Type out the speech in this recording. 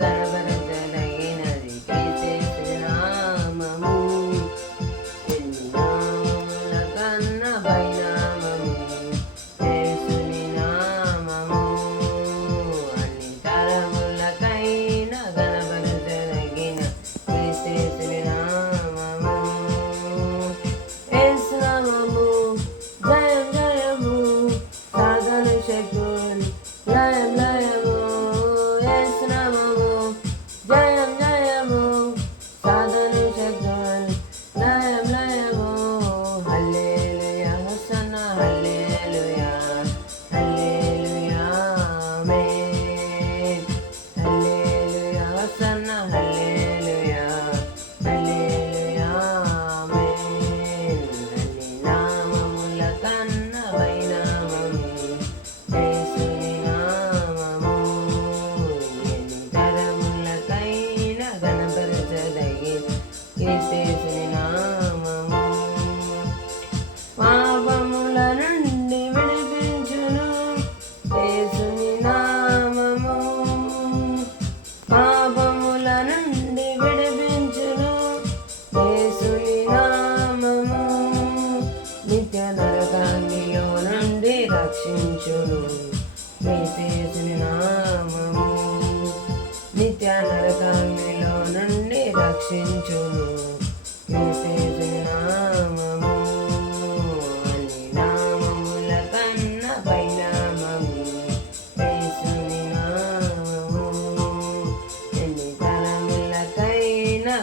గణపరచదగినది యేసు నామము. ఎన్ని నామముల కన్నా పైనామము యేసుని నామము. అన్ని తరములకైనా గణపరచదగిన యేసుని నామము. యేసు నామము జయం జయము సాధన శక్తులు లయం లయము. యేసు నామము జయం జయము సాధన శక్తులు లయం లయము. హల్లెలూయా హోసన్నా హల్లెలూయా హల్లెలూయా ఆమేన్. హల్లెలూయా హోసన్నా హల్లెలూయా హల్లెలూయా ఆమేన్. అన్ని నామముల కన్నా పైనామము యేసుని నామము. ఎన్ని తరములకైనా గణపరచదగిన యేసుని నామము. పాపముల నుండి విడిపించును యేసుని నామము. పాపముల నుండి విడిపించును యేసుని నామము. నిత్య నరకాగ్నిలో నుండి రక్షించును యేసుని నామము. నిత్య నరకాగ్నిలో నుండి రక్షించును యేసుని నామము. అన్ని నామముల కన్నా పైనామము యేసుని నామము. ఎన్ని తరములకైనా